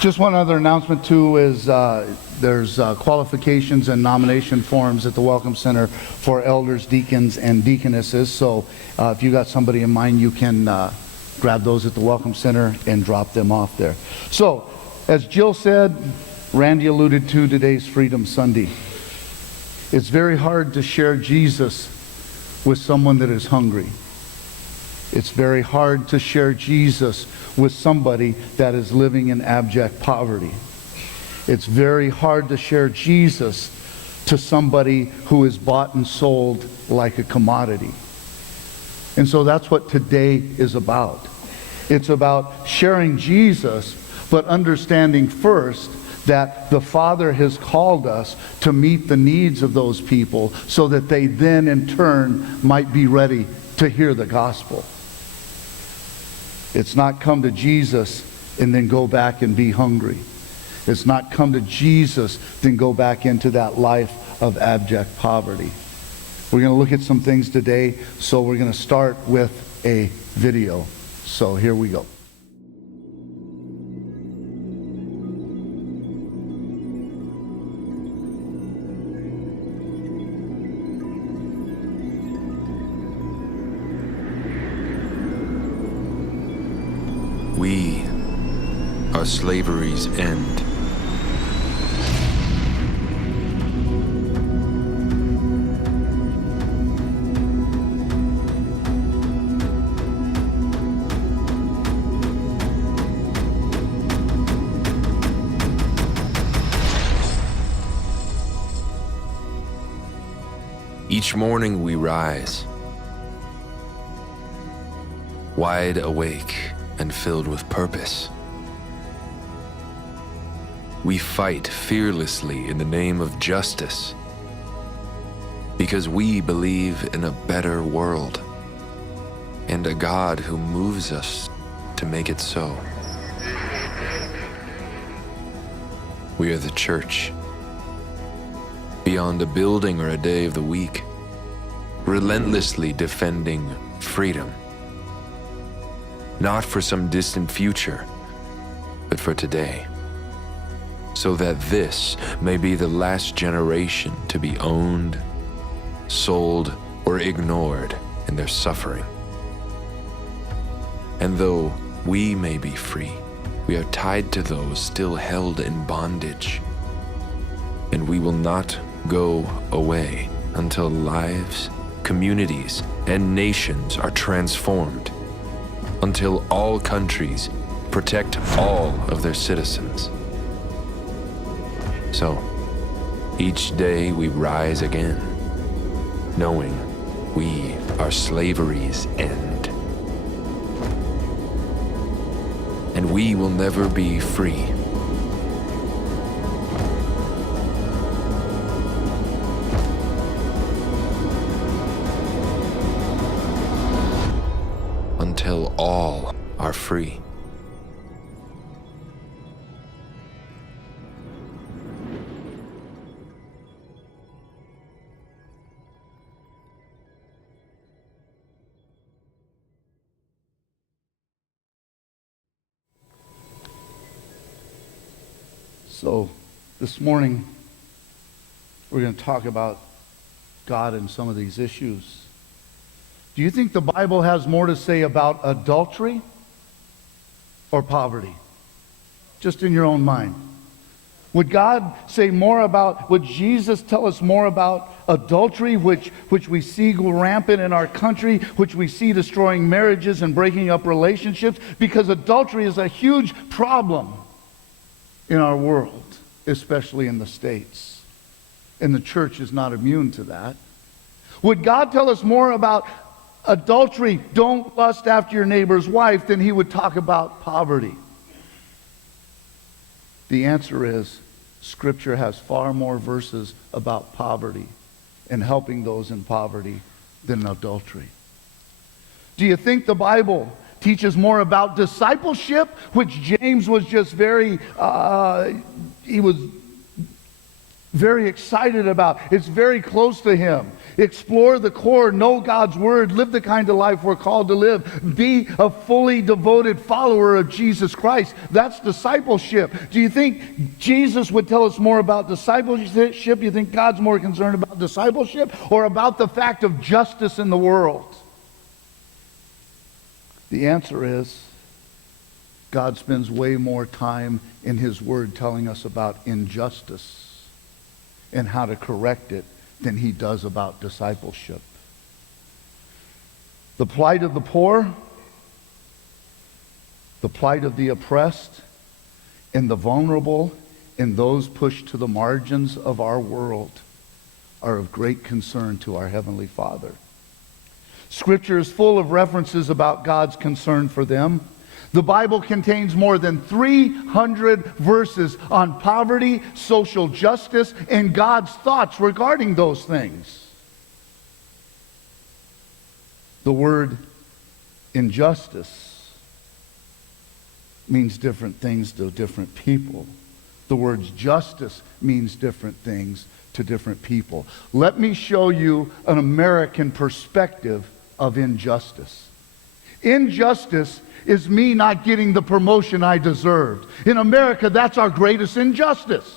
Just one other announcement too is there's qualifications and nomination forms at the Welcome Center for elders, deacons, and deaconesses. So if you got somebody in mind, you can grab those at the Welcome Center and drop them off there. So as Jill said, Randy alluded to, today's Freedom Sunday. It's very hard to share Jesus with someone that is hungry. It's very hard to share Jesus with somebody that is living in abject poverty. It's very hard to share Jesus to somebody who is bought and sold like a commodity. And so that's what today is about. It's about sharing Jesus, but understanding first that the Father has called us to meet the needs of those people so that they then in turn might be ready to hear the gospel. It's not come to Jesus and then go back and be hungry. It's not come to Jesus, then go back into that life of abject poverty. We're going to look at some things today, so we're going to start with a video. So here we go. We are slavery's end. Each morning we rise, wide awake and filled with purpose. We fight fearlessly in the name of justice because we believe in a better world and a God who moves us to make it so. We are the church. Beyond a building or a day of the week, relentlessly defending freedom. Not for some distant future, but for today. So that this may be the last generation to be owned, sold, or ignored in their suffering. And though we may be free, we are tied to those still held in bondage. And we will not go away until lives, communities, and nations are transformed. Until all countries protect all of their citizens. So, each day we rise again, knowing we are slavery's end. And we will never be free. Until all are free. So this morning we're going to talk about God and some of these issues. Do you think the Bible has more to say about adultery or poverty? Just in your own mind. Would God say more about, would Jesus tell us more about adultery, which we see go rampant in our country, which we see destroying marriages and breaking up relationships? Because adultery is a huge problem in our world, especially in the States. And the church is not immune to that. Would God tell us more about adultery, don't lust after your neighbor's wife, than he would talk about poverty? The answer is, Scripture has far more verses about poverty and helping those in poverty than adultery. Do you think the Bible teaches more about discipleship, which James was just very, he was very excited about. It's very close to him. Explore the core, know God's word, live the kind of life we're called to live. Be a fully devoted follower of Jesus Christ. That's discipleship. Do you think Jesus would tell us more about discipleship? Do you think God's more concerned about discipleship or about the fact of justice in the world? The answer is God spends way more time in his word telling us about injustice and how to correct it than he does about discipleship. The plight of the poor, the plight of the oppressed, and the vulnerable, and those pushed to the margins of our world are of great concern to our Heavenly Father. Scripture is full of references about God's concern for them. The Bible contains more than 300 verses on poverty, social justice, and God's thoughts regarding those things. The word injustice means different things to different people. The word justice means different things to different people. Let me show you an American perspective of injustice. Injustice is me not getting the promotion I deserved. In America, that's our greatest injustice.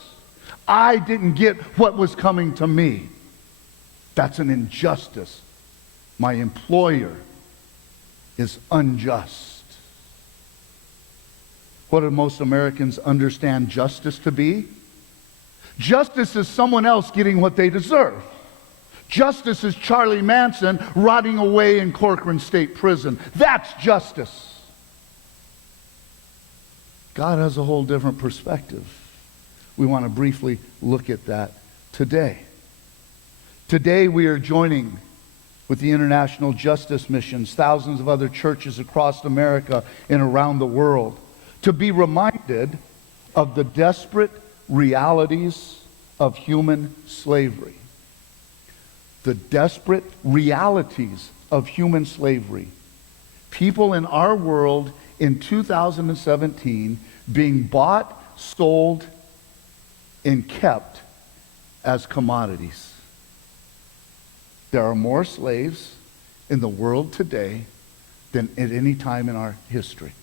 I didn't get what was coming to me. That's an injustice. My employer is unjust. What do most Americans understand justice to be? Justice is someone else getting what they deserve. Justice is Charlie Manson rotting away in Corcoran State Prison. That's justice. God has a whole different perspective. We want to briefly look at that today. Today we are joining with the International Justice Missions, thousands of other churches across America and around the world, to be reminded of the desperate realities of human slavery. The desperate realities of human slavery. People in our world in 2017 being bought, sold, and kept as commodities. There are more slaves in the world today than at any time in our history.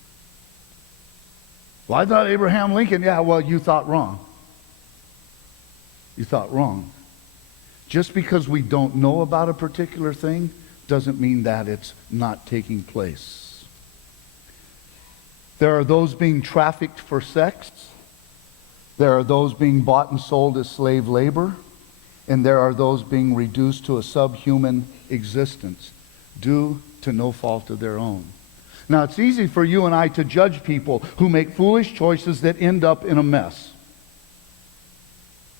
Well, I thought Abraham Lincoln, yeah, well, you thought wrong. You thought wrong. Just because we don't know about a particular thing doesn't mean that it's not taking place. There are those being trafficked for sex. There are those being bought and sold as slave labor. And there are those being reduced to a subhuman existence due to no fault of their own. Now, it's easy for you and I to judge people who make foolish choices that end up in a mess.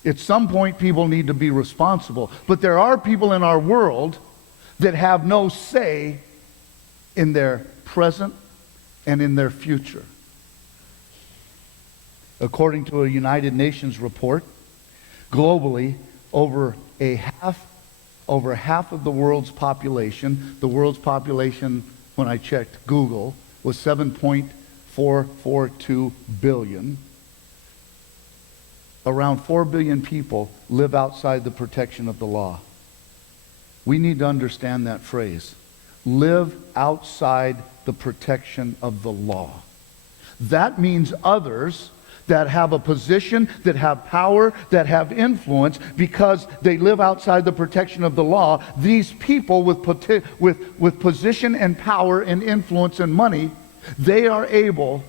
At some point, people need to be responsible. But there are people in our world that have no say in their present and in their future. According to a United Nations report, globally, over half of the world's population, when I checked Google, was 7.442 billion. Around 4 billion people live outside the protection of the law. We need to understand that phrase. Live outside the protection of the law. That means others that have a position, that have power, that have influence, because they live outside the protection of the law. These people with position and power and influence and money, they are able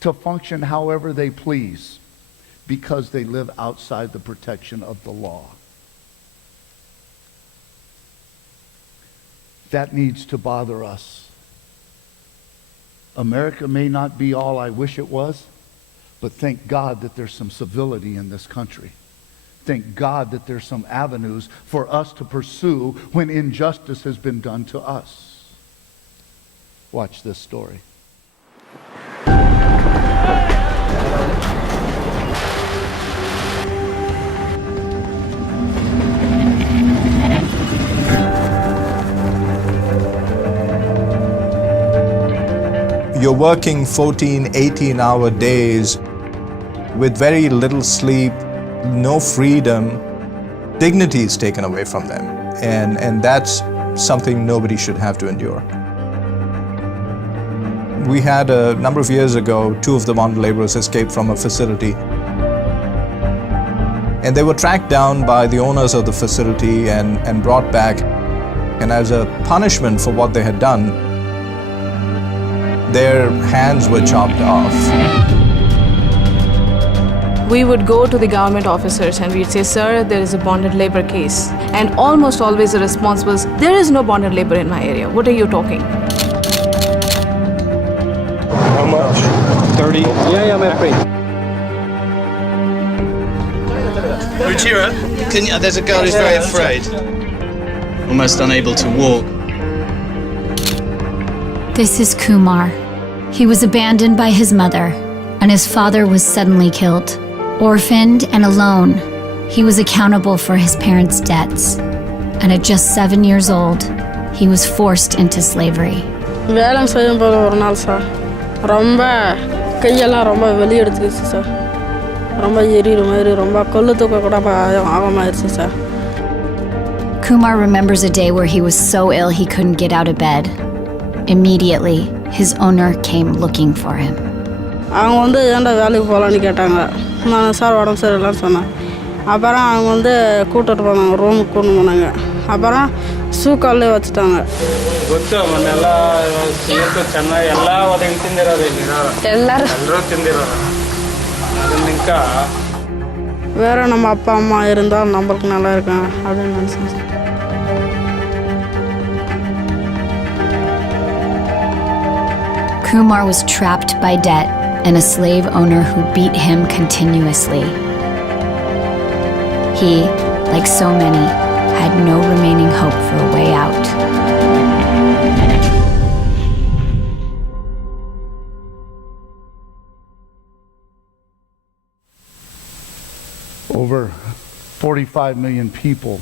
to function however they please because they live outside the protection of the law. That needs to bother us. America may not be all I wish it was, but thank God that there's some civility in this country. Thank God that there's some avenues for us to pursue when injustice has been done to us. Watch this story. You're working 14, 18-hour days with very little sleep, no freedom, dignity is taken away from them. And that's something nobody should have to endure. We had a number of years ago, 2 of the bonded laborers escaped from a facility. And they were tracked down by the owners of the facility and brought back. And as a punishment for what they had done, their hands were chopped off. We would go to the government officers and we'd say, sir, there is a bonded labor case. And almost always the response was, there is no bonded labor in my area. What are you talking? How much? 30? Yeah, I'm free. Ruchira, there's a girl who's very afraid. Almost unable to walk. This is Kumar. He was abandoned by his mother, and his father was suddenly killed. Orphaned and alone, he was accountable for his parents' debts. And at just 7 years old, he was forced into slavery. வேலை செய்யும் போது ஒரு நாள் sir ரொம்ப கையெல்லாம் ரொம்ப வெளியெடுத்துக்கிச்சு sir ரொம்ப எரியிற மாதிரி ரொம்ப கொள்ளு தூக்க கூட ஆகமாயிருச்சு sir. Kumar remembers a day where he was so ill he couldn't get out of bed. Immediately, his owner came looking for him. அவங்க வந்து ஏன்டா வேலைக்கு போகலான்னு கேட்டாங்க. நான் சார் உடம்பு சரியில்லைன்னு சொன்னேன். அப்புறம் அவங்க வந்து கூட்டிட்டு போனாங்க, ரூமுக்கு கூட்டு போனாங்க. அப்புறம் ಸೂಕಲ್ಲೇ ವಚ್ಚಿட்டாங்க. ಗೊತ್ತು ಮೊನ್ನೆಲ್ಲ ಇವತ್ತು ಚೆನ್ನಾಗಿ ಎಲ್ಲ ಒದಗಿ ತಿಂದಿರೋದು ಎಲ್ಲರೂ ತಿಂದಿರೋದು ಅದನ್ನ ಇಂಕ வேற நம்ம அப்பா அம்மா இருந்தால் நம்மளுக்கு நல்லா இருக்கும் அப்படின்னு நினச்சேன். Kumar was trapped by debt and a slave owner who beat him continuously. He, like so many, had no remaining hope for a way out. Over 45 million people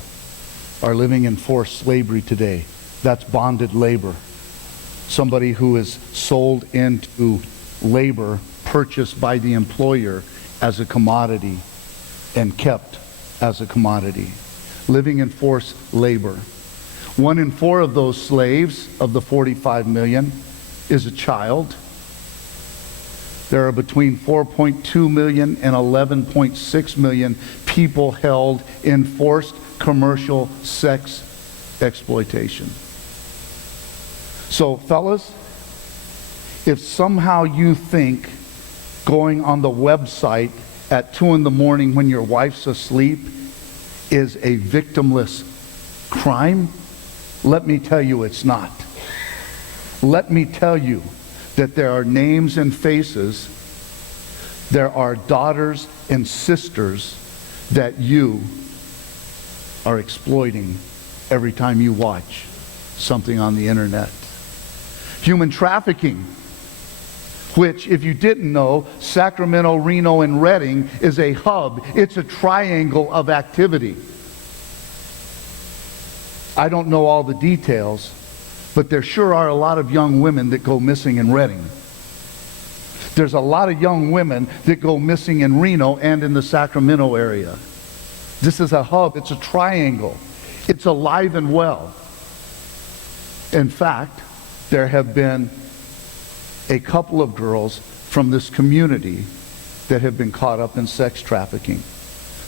are living in forced slavery today. That's bonded labor. Somebody who is sold into labor, purchased by the employer as a commodity and kept as a commodity. Living in forced labor. 1 in 4 of those slaves, of the 45 million, is a child. There are between 4.2 million and 11.6 million people held in forced commercial sex exploitation. So, fellas, if somehow you think going on the website at 2 in the morning when your wife's asleep is a victimless crime, let me tell you it's not. Let me tell you that there are names and faces, there are daughters and sisters that you are exploiting every time you watch something on the internet. Human trafficking, which, if you didn't know, Sacramento, Reno, and Redding is a hub. It's a triangle of activity. I don't know all the details, but there sure are a lot of young women that go missing in Redding. There's a lot of young women that go missing in Reno and in the Sacramento area. This is a hub. It's a triangle. It's alive and well. In fact, there have been a couple of girls from this community that have been caught up in sex trafficking.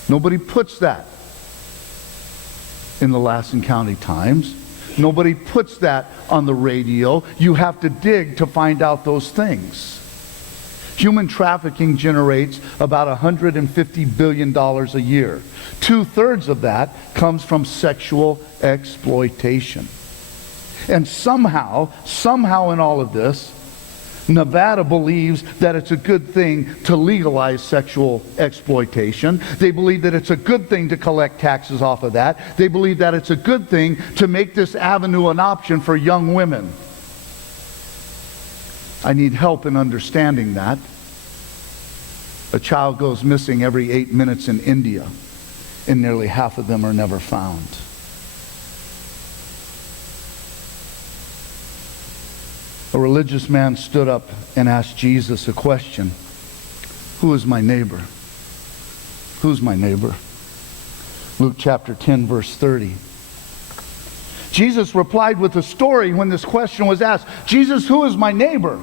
Nobody puts that in the Lassen County Times. Nobody puts that on the radio. You have to dig to find out those things. Human trafficking generates about $150 billion a year. 2/3 of that comes from sexual exploitation. And somehow in all of this, Nevada believes that it's a good thing to legalize sexual exploitation. They believe that it's a good thing to collect taxes off of that. They believe that it's a good thing to make this avenue an option for young women. I need help in understanding that. A child goes missing every 8 minutes in India, and nearly half of them are never found. A religious man stood up and asked Jesus a question. Who is my neighbor? who's my neighbor? Luke chapter 10, verse 30. Jesus replied with a story when this question was asked. Jesus, who is my neighbor?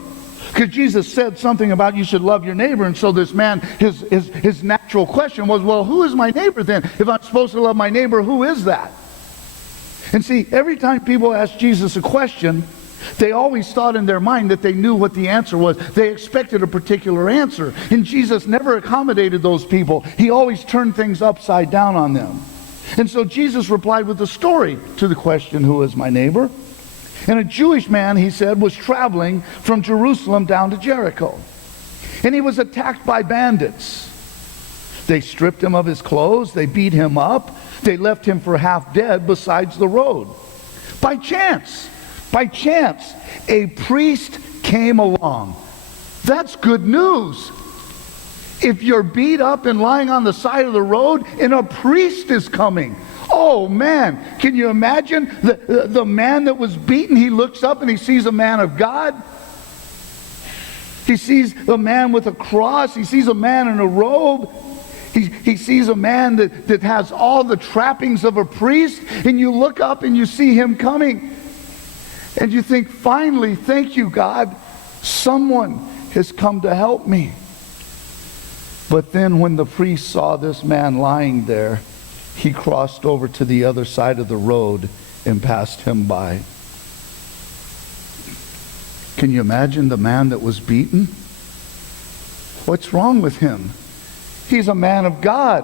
Because Jesus said something about you should love your neighbor. And so this man, his natural question was, well, who is my neighbor then? If I'm supposed to love my neighbor, who is that? And see, every time people ask Jesus a question, they always thought in their mind that they knew what the answer was. They expected a particular answer. And Jesus never accommodated those people. He always turned things upside down on them. And so Jesus replied with a story to the question, who is my neighbor? And a Jewish man, he said, was traveling from Jerusalem down to Jericho. And he was attacked by bandits. They stripped him of his clothes. They beat him up. They left him for half dead beside the road. By chance, a priest came along. That's good news. If you're beat up and lying on the side of the road and a priest is coming. Oh man, can you imagine the man that was beaten? He looks up and he sees a man of God. He sees a man with a cross. He sees a man in a robe. He sees a man that has all the trappings of a priest. And you look up and you see him coming. And you think, finally, thank you, God. Someone has come to help me. But then when the priest saw this man lying there, he crossed over to the other side of the road and passed him by. Can you imagine the man that was beaten? What's wrong with him? He's a man of God.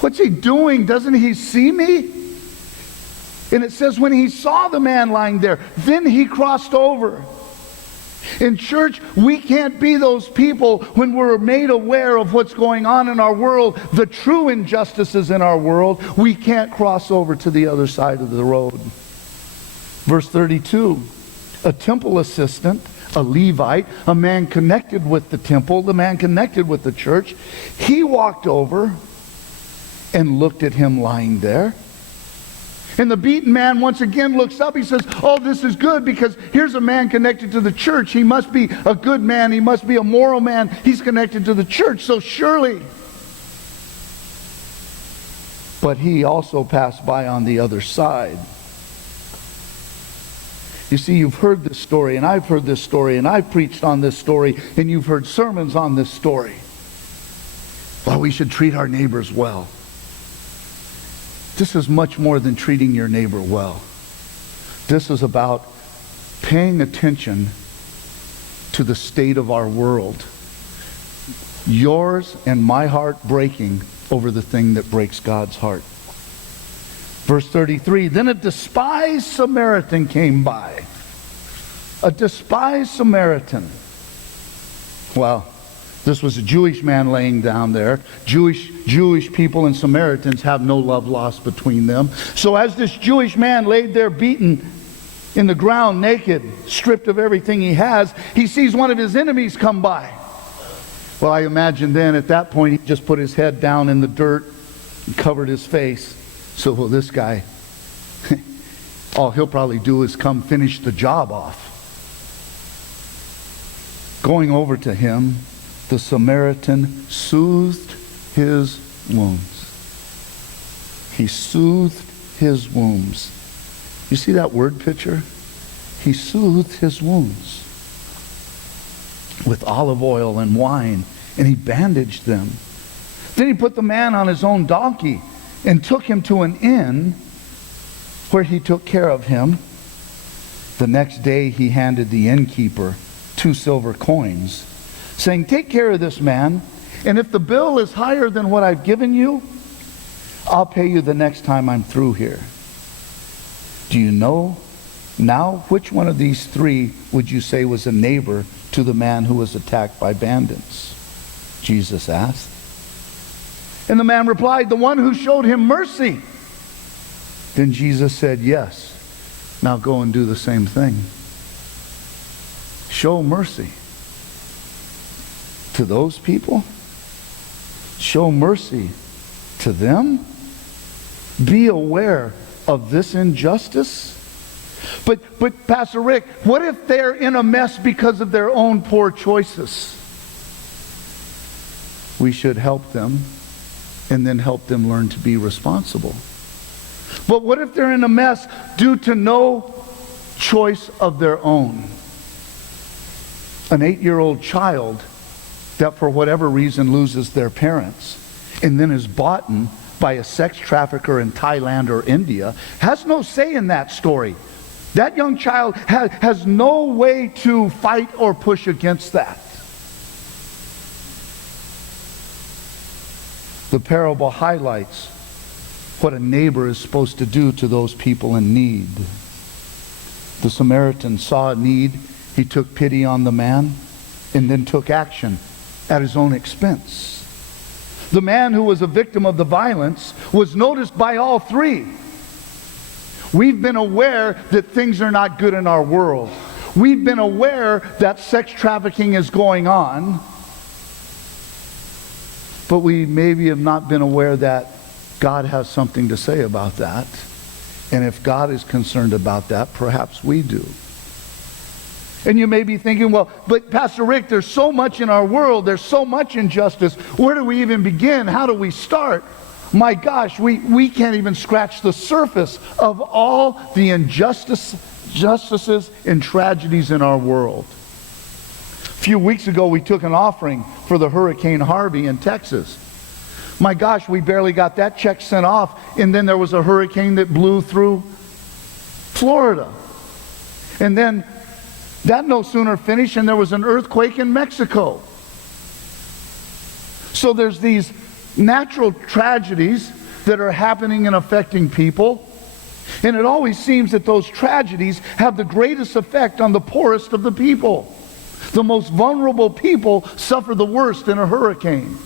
What's he doing? Doesn't he see me? And it says when he saw the man lying there, then he crossed over. In church, we can't be those people when we're made aware of what's going on in our world, the true injustices in our world. We can't cross over to the other side of the road. Verse 32, a temple assistant, a Levite, a man connected with the temple, the man connected with the church, he walked over and looked at him lying there. And the beaten man once again looks up. He says, oh, this is good because here's a man connected to the church. He must be a good man. He must be a moral man. He's connected to the church, so surely. But he also passed by on the other side. You see, you've heard this story, and I've heard this story, and I've preached on this story, and you've heard sermons on this story. Well, we should treat our neighbors well. This is much more than treating your neighbor well. This is about paying attention to the state of our world. Yours and my heart breaking over the thing that breaks God's heart. Verse 33, then a despised Samaritan came by. A despised Samaritan. Well, this was a Jewish man laying down there. Jewish people and Samaritans have no love lost between them. So as this Jewish man laid there beaten in the ground, naked, stripped of everything he has, he sees one of his enemies come by. Well, I imagine then at that point he just put his head down in the dirt and covered his face. So, well, this guy, all he'll probably do is come finish the job off. Going over to him, the Samaritan soothed his wounds. He soothed his wounds. You see that word picture? He soothed his wounds with olive oil and wine, and he bandaged them. Then he put the man on his own donkey and took him to an inn where he took care of him. The next day he handed the innkeeper 2 silver coins, saying, take care of this man, and if the bill is higher than what I've given you, I'll pay you the next time I'm through here. Do you know now which one of these 3 would you say was a neighbor to the man who was attacked by bandits? Jesus asked. And the man replied, the one who showed him mercy. Then Jesus said, yes, now go and do the same thing. Show mercy to those people. Show mercy to them. Be aware of this injustice. But Pastor Rick, what if they're in a mess because of their own poor choices? We should help them and then help them learn to be responsible. But what if they're in a mess due to no choice of their own? An 8-year-old child that for whatever reason loses their parents and then is bought by a sex trafficker in Thailand or India has no say in that story. That young child has no way to fight or push against that. The parable highlights what a neighbor is supposed to do to those people in need. The Samaritan saw a need. He took pity on the man and then took action at his own expense. The man who was a victim of the violence was noticed by all three. We've been aware that things are not good in our world. We've been aware that sex trafficking is going on. But we maybe have not been aware that God has something to say about that. And if God is concerned about that, perhaps we do. And you may be thinking, well, but Pastor Rick, there's so much in our world. There's so much injustice. Where do we even begin? How do we start? My gosh, we can't even scratch the surface of all the injustices and tragedies in our world. A few weeks ago, we took an offering for the Hurricane Harvey in Texas. My gosh, we barely got that check sent off, and then there was a hurricane that blew through Florida. And then that no sooner finished, and there was an earthquake in Mexico. So there's these natural tragedies that are happening and affecting people, and it always seems that those tragedies have the greatest effect on the poorest of the people. The most vulnerable people suffer the worst in a hurricane.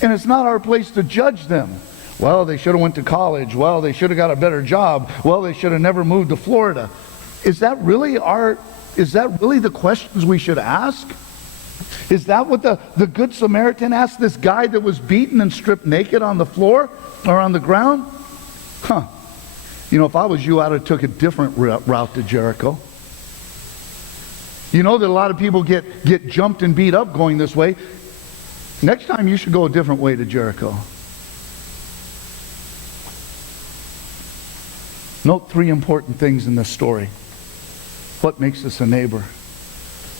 And it's not our place to judge them. Well, they should have went to college. Well, they should have got a better job. Well, they should have never moved to Florida. Is that really the questions we should ask? Is that what the Good Samaritan asked this guy that was beaten and stripped naked on the floor or on the ground? You know, if I was you, I'd have took a different route to Jericho. You know that a lot of people get jumped and beat up going this way. Next time you should go a different way to Jericho. Note 3 important things in this story. What makes us a neighbor?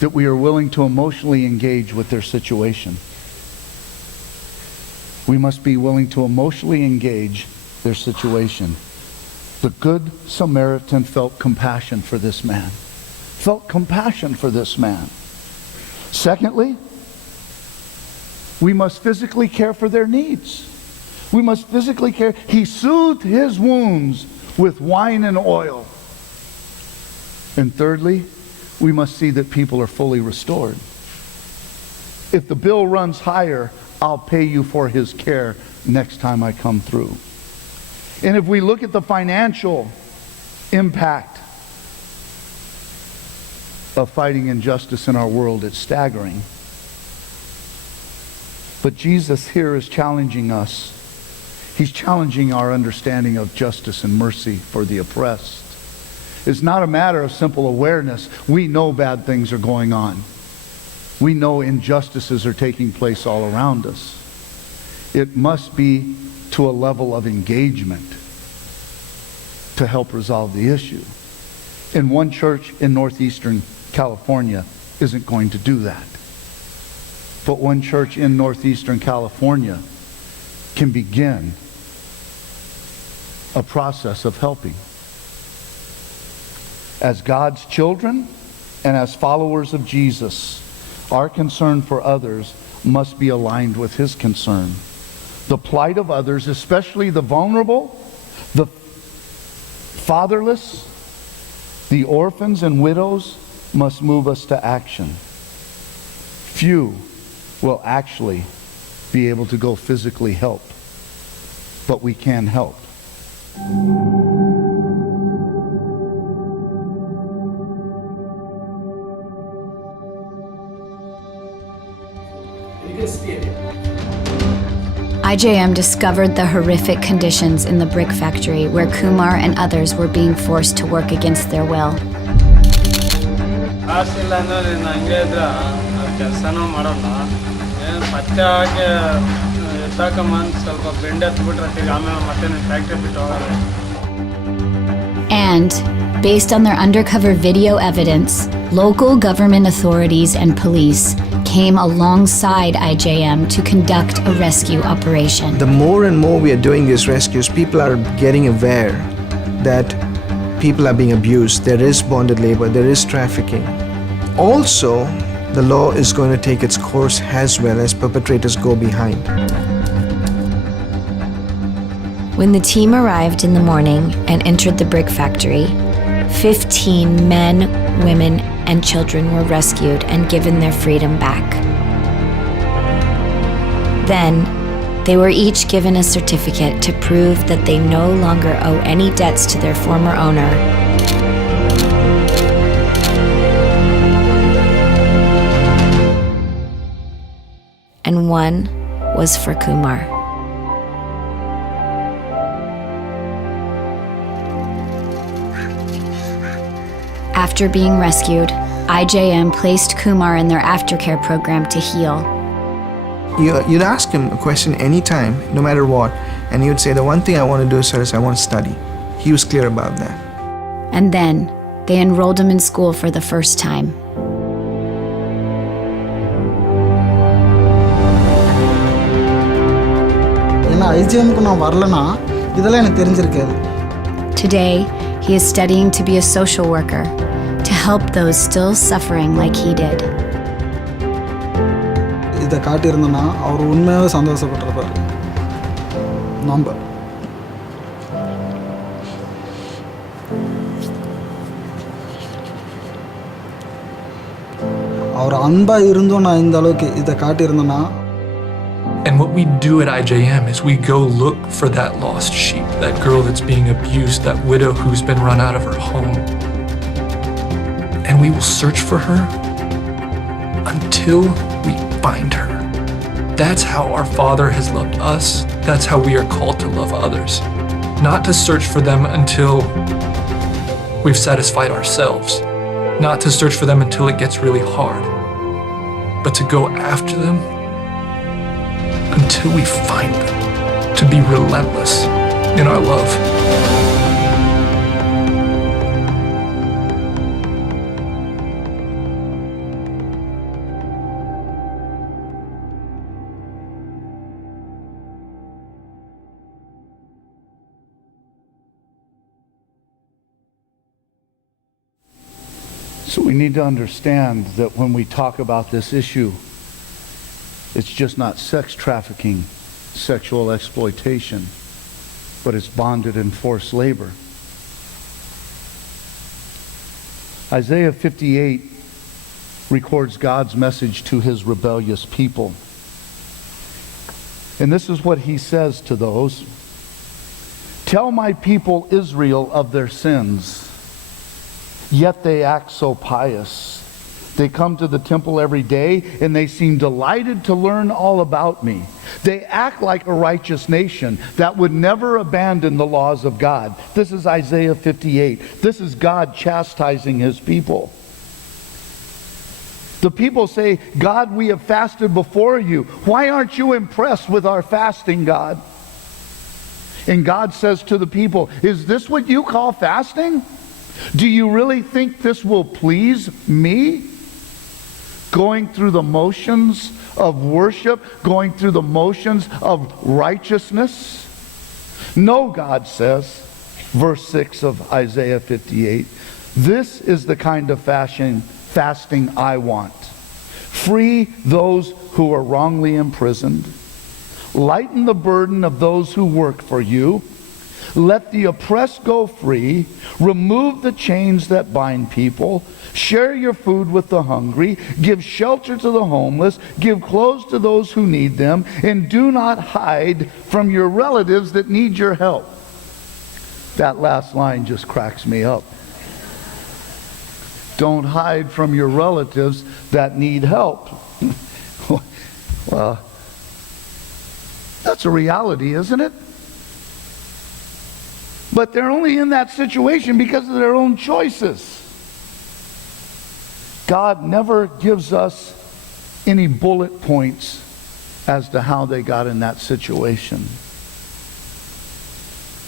That we are willing to emotionally engage with their situation. We must be willing to emotionally engage their situation. The Good Samaritan felt compassion for this man. Felt compassion for this man. Secondly, we must physically care for their needs. We must physically care. He soothed his wounds with wine and oil. And thirdly, we must see that people are fully restored. If the bill runs higher, I'll pay you for his care next time I come through. And if we look at the financial impact of fighting injustice in our world, it's staggering. But Jesus here is challenging us. He's challenging our understanding of justice and mercy for the oppressed. It's not a matter of simple awareness. We know bad things are going on. We know injustices are taking place all around us. It must be to a level of engagement to help resolve the issue. And one church in northeastern California isn't going to do that. But one church in northeastern California can begin a process of helping. As God's children and as followers of Jesus, our concern for others must be aligned with His concern. The plight of others, especially the vulnerable, the fatherless, the orphans and widows, must move us to action. Few will actually be able to go physically help, but we can help. IJM discovered the horrific conditions in the brick factory where Kumar and others were being forced to work against their will. ಎತ್ತಾಕಮ್ಮಂತ ಸ್ವಲ್ಪ ಬೆಂಡೆ ಹತ್ಬಿಟ್ರೆ ಆಮೇಲೆ ಮತ್ತೆ ನಾನು factory ಬಿಟ್ಟು ಹೋಗಲ್ಲ. And, based on their undercover video evidence, local government authorities and police came alongside IJM to conduct a rescue operation. The more and more we are doing these rescues, people are getting aware that people are being abused, there is bonded labor, there is trafficking. Also, the law is going to take its course as well as perpetrators go behind. When the team arrived in the morning and entered the brick factory, 15 men, women, and children were rescued and given their freedom back. Then, they were each given a certificate to prove that they no longer owe any debts to their former owner. And one was for Kumar. After being rescued, IJM placed Kumar in their aftercare program to heal. You'd ask him a question anytime, no matter what, and he would say, the one thing I want to do, sir, is I want to study. He was clear about that. And then, they enrolled him in school for the first time. Today, he is studying to be a social worker to help those still suffering like he did. இதை காட்டியிருந்தோன்னா அவர் உண்மையாகவே சந்தோஷப்பட்டிருப்பார். நம்ம அவர் அன்பாக இருந்தோம் நான் இந்த அளவுக்கு இதை காட்டியிருந்தோன்னா. And what we do at IJM is we go look for that lost sheep, that girl that's being abused, that widow who's been run out of her home. And we will search for her until we find her. That's how our Father has loved us. That's how we are called to love others. Not to search for them until we've satisfied ourselves. Not to search for them until it gets really hard. But to go after them until we find them, to be relentless in our love. So we need to understand that when we talk about this issue, it's just not sex trafficking, sexual exploitation, but it's bonded and forced labor. Isaiah 58 records God's message to his rebellious people. And this is what he says to those. Tell my people Israel of their sins, yet they act so pious. They come to the temple every day, and they seem delighted to learn all about me. They act like a righteous nation that would never abandon the laws of God. This is Isaiah 58. This is God chastising his people. The people say, God, we have fasted before you. Why aren't you impressed with our fasting, God? And God says to the people, is this what you call fasting? Do you really think this will please me? Going through the motions of worship, going through the motions of righteousness? No, God says, verse 6 of Isaiah 58, this is the kind of fasting I want. Free those who are wrongly imprisoned. Lighten the burden of those who work for you. Let the oppressed go free. Remove the chains that bind people. Share your food with the hungry. Give shelter to the homeless. Give clothes to those who need them. And do not hide from your relatives that need your help. That last line just cracks me up. Don't hide from your relatives that need help. Well, that's a reality, isn't it? But they're only in that situation because of their own choices. God never gives us any bullet points as to how they got in that situation.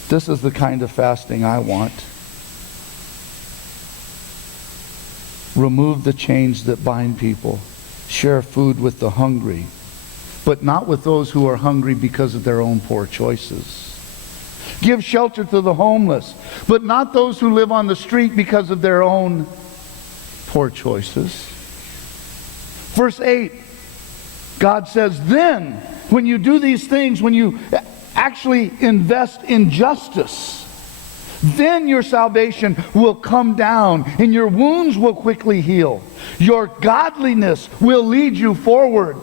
This is the kind of fasting I want. Remove the chains that bind people. Share food with the hungry, but not with those who are hungry because of their own poor choices. Give shelter to the homeless, but not those who live on the street because of their own poor choices. Verse 8, God says, then, when you do these things, when you actually invest in justice, then your salvation will come down and your wounds will quickly heal. Your godliness will lead you forward,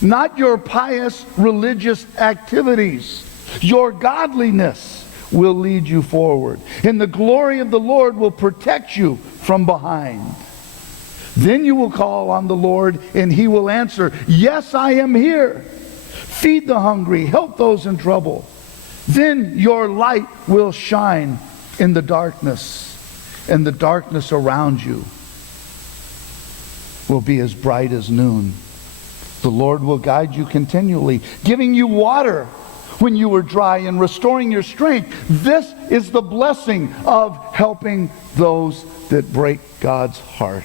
not your pious religious activities. Your godliness will lead you forward, and the glory of the Lord will protect you from behind. Then you will call on the Lord, and He will answer, yes, I am here. Feed the hungry, help those in trouble. Then your light will shine in the darkness, and the darkness around you will be as bright as noon. The Lord will guide you continually, giving you water when you were dry and restoring your strength. This is the blessing of helping those that break God's heart.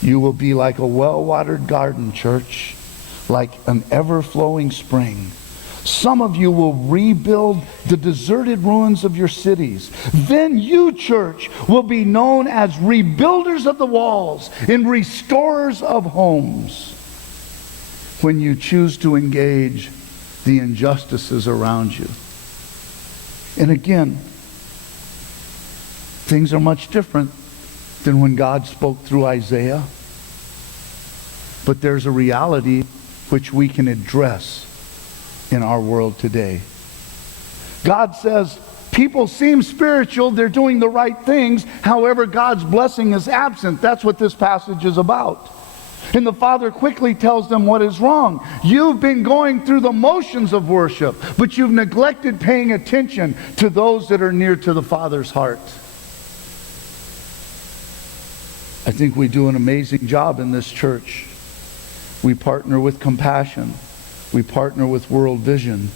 You will be like a well-watered garden, church, like an ever-flowing spring. Some of you will rebuild the deserted ruins of your cities. Then you, church, will be known as rebuilders of the walls and restorers of homes. When you choose to engage the injustices around you. And again, things are much different than when God spoke through Isaiah. But there's a reality which we can address in our world today. God says, people seem spiritual, they're doing the right things, however God's blessing is absent. That's what this passage is about. And the Father quickly tells them what is wrong. You've been going through the motions of worship, but you've neglected paying attention to those that are near to the Father's heart. I think we do an amazing job in this church. We partner with Compassion. We partner with World Vision.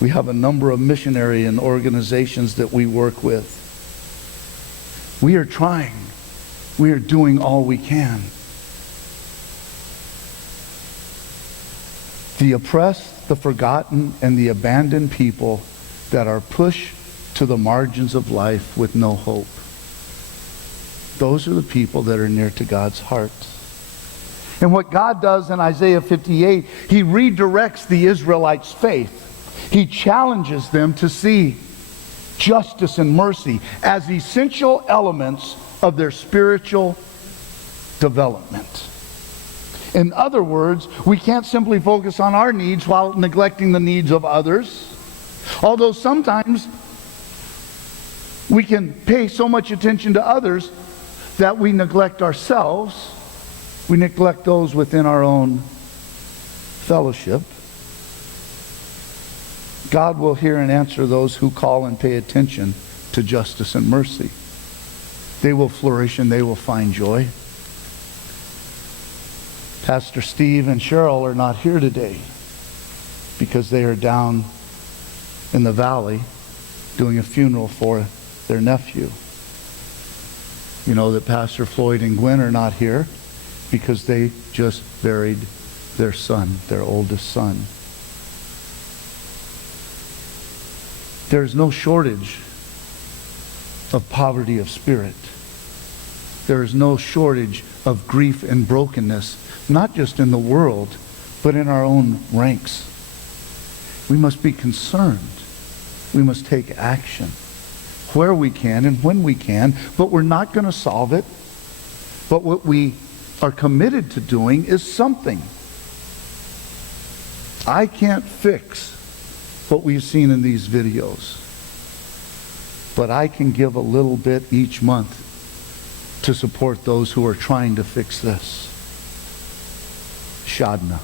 We have a number of missionary and organizations that we work with. We are trying. We are doing all we can. The oppressed, the forgotten, and the abandoned people that are pushed to the margins of life with no hope. Those are the people that are near to God's heart. And what God does in Isaiah 58, He redirects the Israelites' faith. He challenges them to see justice and mercy as essential elements of their spiritual development. In other words, we can't simply focus on our needs while neglecting the needs of others. Although sometimes we can pay so much attention to others that we neglect ourselves. We neglect those within our own fellowship. God will hear and answer those who call and pay attention to justice and mercy. They will flourish and they will find joy. Pastor Steve and Cheryl are not here today because they are down in the valley doing a funeral for their nephew. You know that Pastor Floyd and Gwen are not here because they just buried their son, their oldest son. There's no shortage of poverty of spirit. There is no shortage of grief and brokenness, not just in the world, but in our own ranks. We must be concerned. We must take action where we can and when we can, but we're not going to solve it. But what we are committed to doing is something. I can't fix what we've seen in these videos, but I can give a little bit each month to support those who are trying to fix this. Shadna.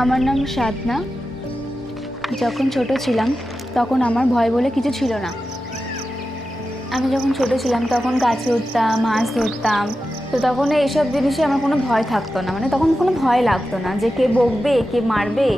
আমার নাম সাধনা। যখন ছোট ছিলাম তখন আমার ভয় বলে কিছু ছিল না। আমি যখন ছোট ছিলাম তখন গাছে উঠতাম, মাছ ধরতাম, তো তখন এইসব জিনিসে আমার কোনো ভয় থাকতো না, মানে তখন কোনো ভয় লাগতো না যে কে বকবে, কে মারবে।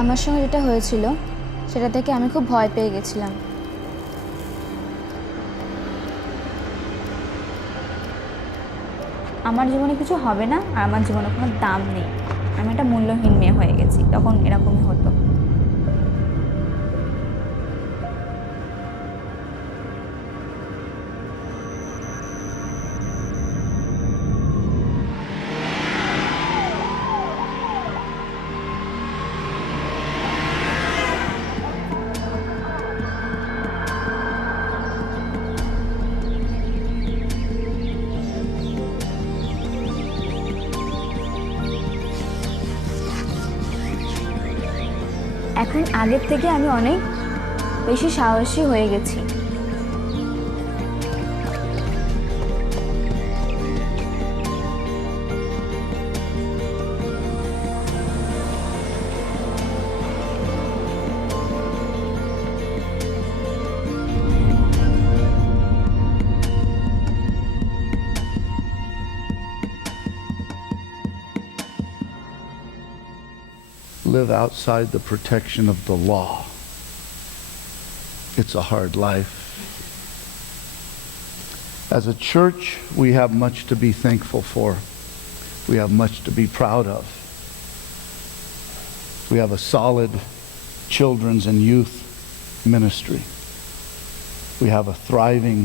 আমার সঙ্গে যেটা হয়েছিল সেটা থেকে আমি খুব ভয় পেয়ে গেছিলাম। আমার জীবনে কিছু হবে না আর আমার জীবনে কোনো দাম নেই, আমি একটা মূল্যহীন মেয়ে হয়ে গেছি, তখন এরকমই হতো। এখন আগের থেকে আমি অনেক বেশি সাহসী হয়ে গেছি। Live outside the protection of the law. It's a hard life. As a church, we have much to be thankful for. We have much to be proud of. We have a solid children's and youth ministry. We have a thriving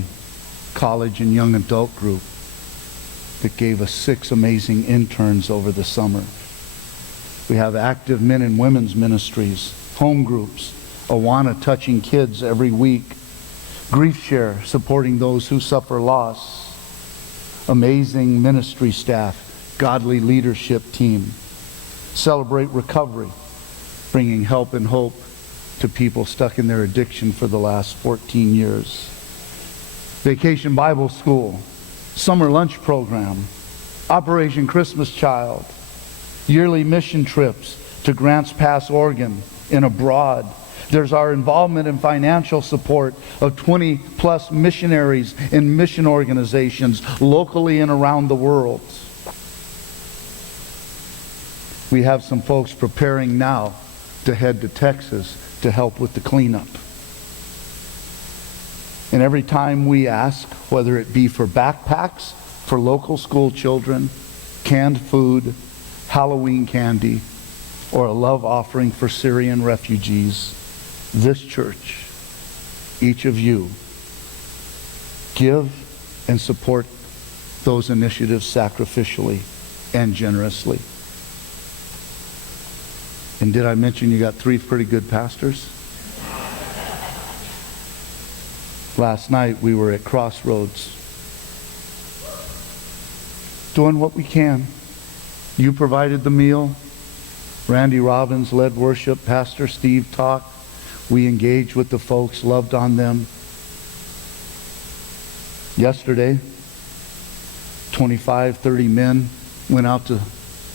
college and young adult group that gave us 6 amazing interns over the summer. We have active men and women's ministries, home groups, Awana touching kids every week, Grief Share supporting those who suffer loss, amazing ministry staff, godly leadership team, Celebrate Recovery, bringing help and hope to people stuck in their addiction for the last 14 years, Vacation Bible School, Summer Lunch Program, Operation Christmas Child, yearly mission trips to Grants Pass, Oregon, and abroad. There's our involvement and financial support of 20 plus missionaries in mission organizations locally and around the world. We have some folks preparing now to head to Texas to help with the cleanup. And every time we ask, whether it be for backpacks for local school children, canned food, Halloween candy, or a love offering for Syrian refugees, this church, each of you, give and support those initiatives sacrificially and generously. And did I mention you got 3 pretty good pastors? Last night we were at Crossroads doing what we can. You provided the meal. Randy Robbins led worship. Pastor Steve talked. We engaged with the folks, loved on them. Yesterday, 25, 30 men went out to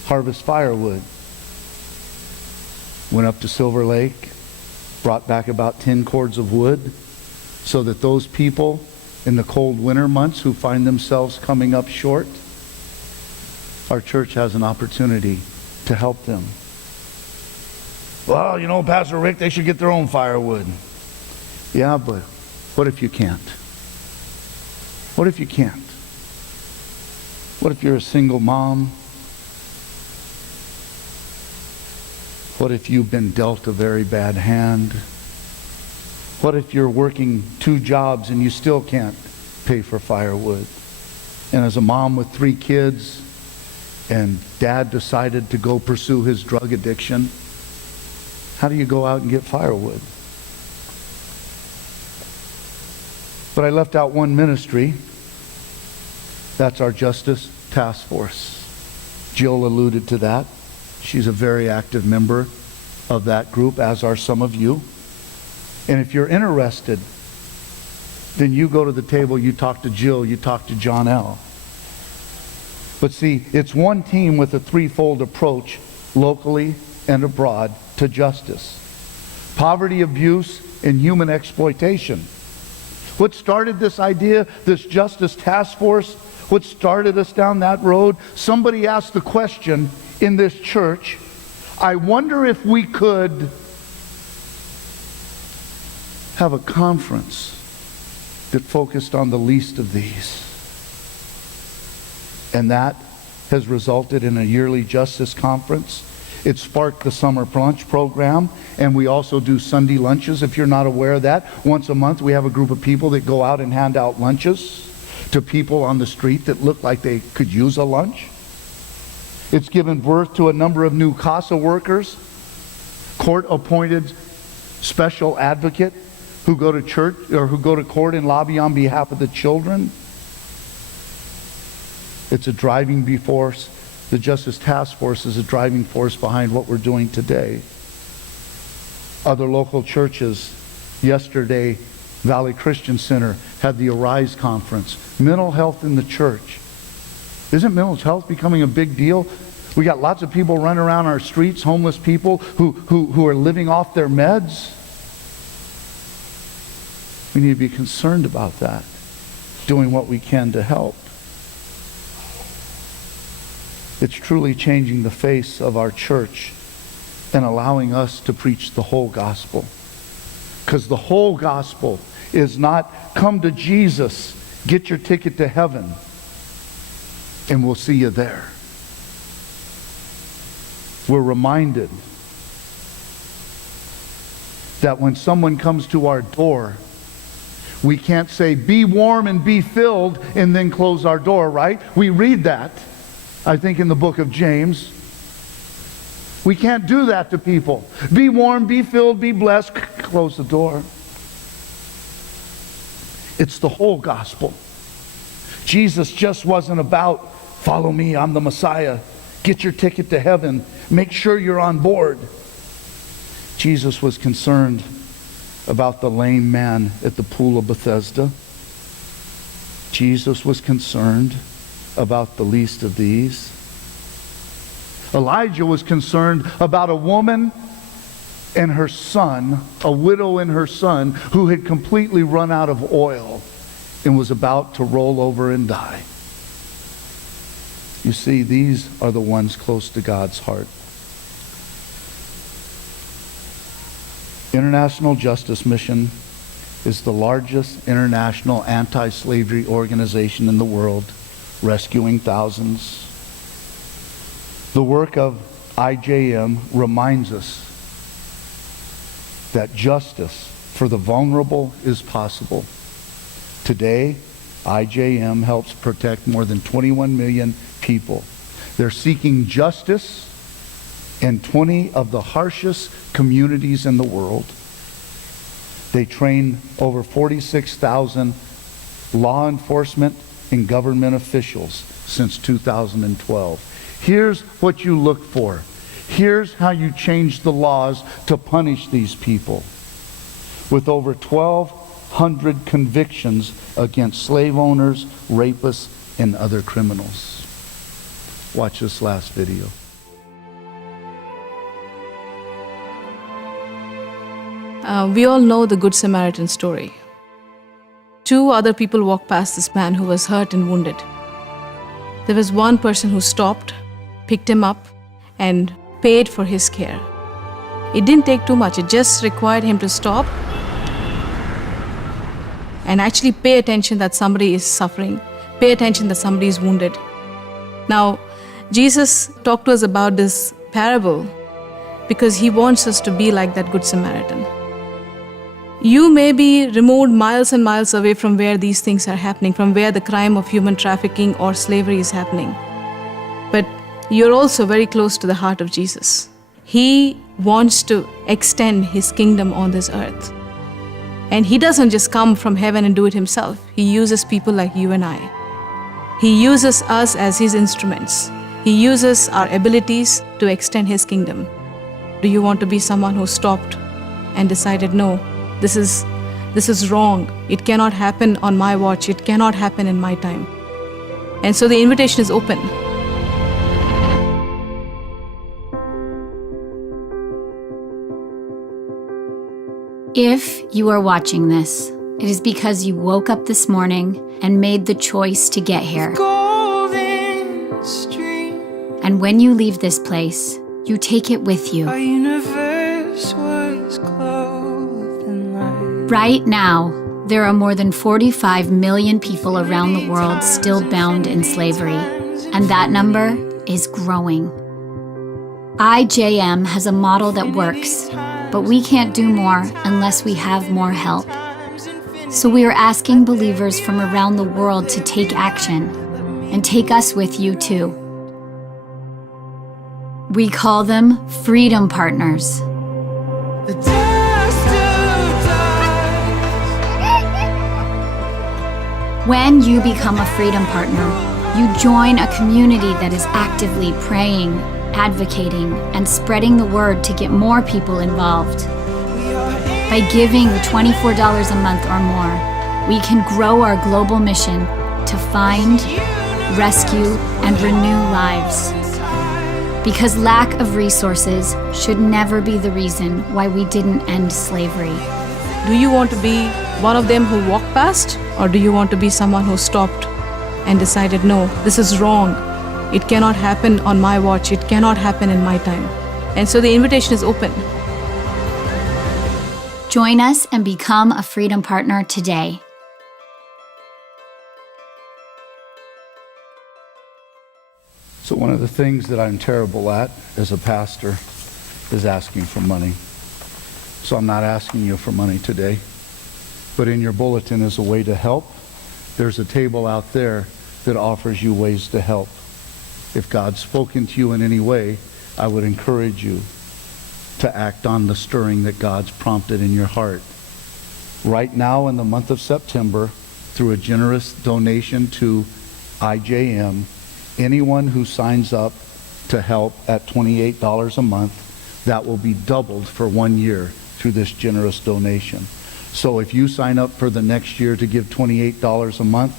harvest firewood. Went up to Silver Lake, brought back about 10 cords of wood so that those people in the cold winter months who find themselves coming up short, our church has an opportunity to help them. Well, you know, Pastor Rick, they should get their own firewood. Yeah, but what if you can't? What if you can't? What if you're a single mom? What if you've been dealt a very bad hand? What if you're working 2 jobs and you still can't pay for firewood? And as a mom with 3 kids, and dad decided to go pursue his drug addiction, how do you go out and get firewood? But I left out one ministry. That's our Justice Task Force. Jill alluded to that. She's a very active member of that group, as are some of you. And if you're interested, then you go to the table, you talk to Jill, you talk to John L. But see, it's one team with a threefold approach, locally and abroad, to justice. Poverty, abuse, and human exploitation. What started this idea, this Justice Task Force, what started us down that road? Somebody asked the question in this church, I wonder if we could have a conference that focused on the least of these. And that has resulted in a yearly justice conference. It sparked the summer lunch program, and we also do Sunday lunches. If you're not aware of that, once a month we have a group of people that go out and hand out lunches to people on the street that look like they could use a lunch. It's given birth to a number of new CASA workers, court-appointed special advocate who go to church or who go to court and lobby on behalf of the children. It's a driving force. The Justice Task Force is a driving force behind what we're doing today. Other local churches, yesterday, Valley Christian Center had the Arise Conference. Mental health in the church. Isn't mental health becoming a big deal? We got lots of people running around our streets, homeless people who are living off their meds. We need to be concerned about that, doing what we can to help. It's truly changing the face of our church and allowing us to preach the whole gospel. Because the whole gospel is not come to Jesus, get your ticket to heaven, and we'll see you there. We're reminded that when someone comes to our door, we can't say, be warm and be filled, and then close our door, right? We read that, I think, in the book of James. We can't do that to people. Be warm, be filled, be blessed, close the door. It's the whole gospel. Jesus just wasn't about, follow me, I'm the Messiah. Get your ticket to heaven. Make sure you're on board. Jesus was concerned about the lame man at the pool of Bethesda. Jesus was concerned about the least of these. Elijah was concerned about a woman and her son, a widow and her son, who had completely run out of oil and was about to roll over and die. You see, these are the ones close to God's heart. International Justice Mission is the largest international anti-slavery organization in the world, rescuing thousands. The work of IJM reminds us that justice for the vulnerable is possible. Today, IJM helps protect more than 21 million people. They're seeking justice in 20 of the harshest communities in the world. They train over 46,000 law enforcement and government officials since 2012. Here's what you look for. Here's how you change the laws to punish these people. With over 1,200 convictions against slave owners, rapists, and other criminals. Watch this last video. We all know the Good Samaritan story. 2 other people walked past this man who was hurt and wounded. There was one person who stopped, picked him up, and paid for his care. It didn't take too much. It just required him to stop and actually pay attention that somebody is suffering, pay attention that somebody is wounded. Now, Jesus talked to us about this parable because he wants us to be like that Good Samaritan. You may be removed miles and miles away from where these things are happening, from where the crime of human trafficking or slavery is happening. But you're also very close to the heart of Jesus. He wants to extend his kingdom on this earth. And he doesn't just come from heaven and do it himself. He uses people like you and I. He uses us as his instruments. He uses our abilities to extend his kingdom. Do you want to be someone who stopped and decided, no, this is wrong. It cannot happen on my watch. It cannot happen in my time. And so the invitation is open. If you are watching this, it is because you woke up this morning and made the choice to get here. And when you leave this place, you take it with you. Right now, there are more than 45 million people around the world still bound in slavery, and that number is growing. IJM has a model that works, but we can't do more unless we have more help. So we are asking believers from around the world to take action, and take us with you too. We call them Freedom Partners. When you become a Freedom Partner, you join a community that is actively praying, advocating, and spreading the word to get more people involved. By giving $24 a month or more, we can grow our global mission to find, rescue, and renew lives. Because lack of resources should never be the reason why we didn't end slavery. Do you want to be one of them who walked past? Or do you want to be someone who stopped and decided, no, this is wrong. It cannot happen on my watch. It cannot happen in my time. And so the invitation is open. Join us and become a Freedom Partner today. So one of the things that I'm terrible at as a pastor is asking for money. So I'm not asking you for money today. But in your bulletin is a way to help. There's a table out there that offers you ways to help. If God's spoken to you in any way, I would encourage you to act on the stirring that God's prompted in your heart. Right now in the month of September, through a generous donation to IJM, anyone who signs up to help at $28 a month, that will be doubled for 1 year through this generous donation. So if you sign up for the next year to give $28 a month,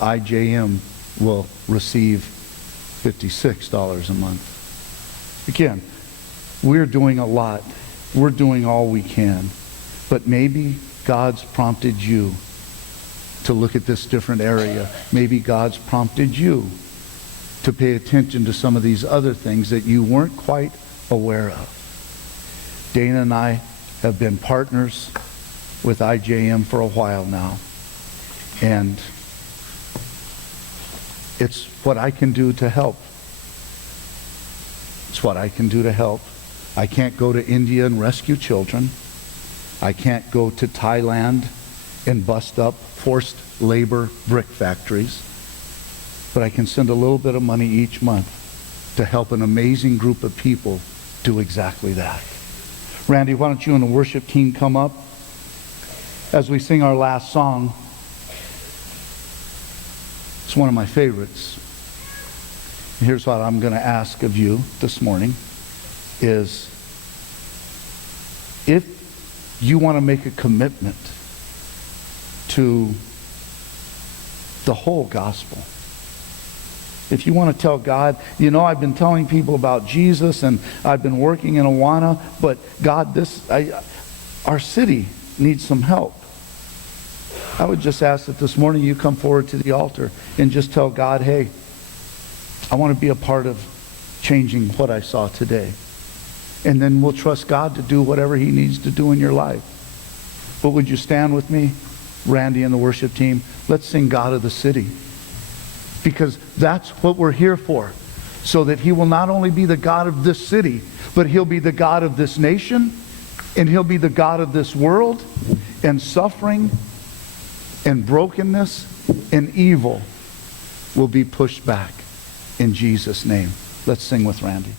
IJM will receive $56 a month. Again, we're doing a lot. We're doing all we can. But maybe God's prompted you to look at this different area. Maybe God's prompted you to pay attention to some of these other things that you weren't quite aware of. Dana and I have been partners with IJM for a while now. And it's what I can do to help. It's what I can do to help. I can't go to India and rescue children. I can't go to Thailand and bust up forced labor brick factories. But I can send a little bit of money each month to help an amazing group of people do exactly that. Randy, why don't you and the worship team come up as we sing our last song. It's one of my favorites. Here's what I'm going to ask of you this morning is, if you want to make a commitment to the whole gospel, if you want to tell God, you know, I've been telling people about Jesus and I've been working in Awana, but God, Our city needs some help. I would just ask that this morning you come forward to the altar and just tell God, hey, I want to be a part of changing what I saw today. And then we'll trust God to do whatever he needs to do in your life. But would you stand with me, Randy and the worship team? Let's sing God of the City. Because that's what we're here for. So that he will not only be the God of this city, but he'll be the God of this nation, and he'll be the God of this world, and suffering and brokenness and evil will be pushed back in Jesus' name. Let's sing with Randy.